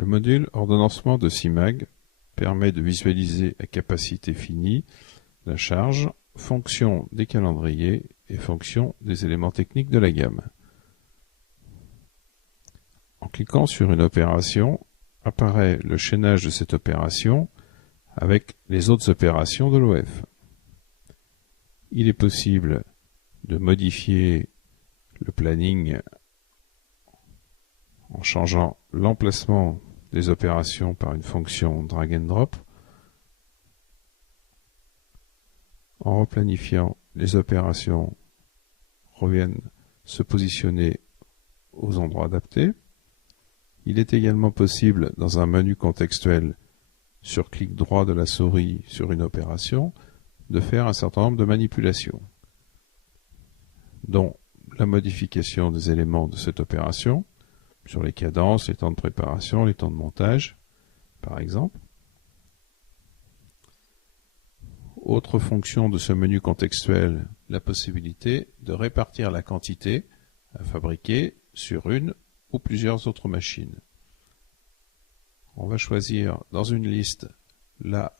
Le module ordonnancement de CIMAG permet de visualiser à capacité finie la charge, fonction des calendriers et fonction des éléments techniques de la gamme. En cliquant sur une opération, apparaît le chaînage de cette opération avec les autres opérations de l'OF. Il est possible de modifier le planning en changeant l'emplacement des opérations par une fonction drag and drop. En replanifiant, les opérations reviennent se positionner aux endroits adaptés. Il est également possible, dans un menu contextuel, sur clic droit de la souris sur une opération, de faire un certain nombre de manipulations, dont la modification des éléments de cette opération, sur les cadences, les temps de préparation, les temps de montage, par exemple. Autre fonction de ce menu contextuel, la possibilité de répartir la quantité à fabriquer sur une ou plusieurs autres machines. On va choisir dans une liste là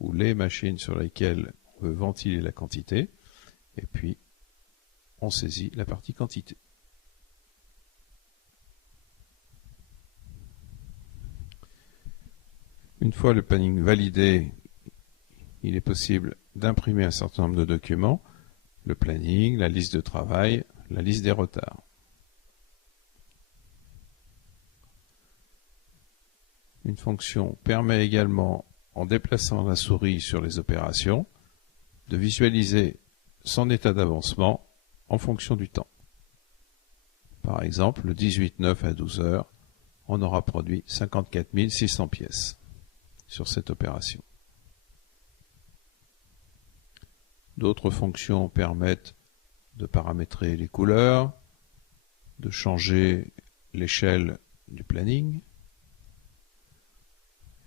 ou les machines sur lesquelles on veut ventiler la quantité, et puis on saisit la partie quantité. Une fois le planning validé, il est possible d'imprimer un certain nombre de documents, le planning, la liste de travail, la liste des retards. Une fonction permet également, en déplaçant la souris sur les opérations, de visualiser son état d'avancement en fonction du temps. Par exemple, le 18/9 à 12 heures, on aura produit 54 600 pièces sur cette opération. D'autres fonctions permettent de paramétrer les couleurs, de changer l'échelle du planning,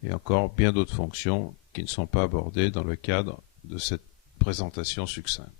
et encore bien d'autres fonctions qui ne sont pas abordées dans le cadre de cette présentation succincte.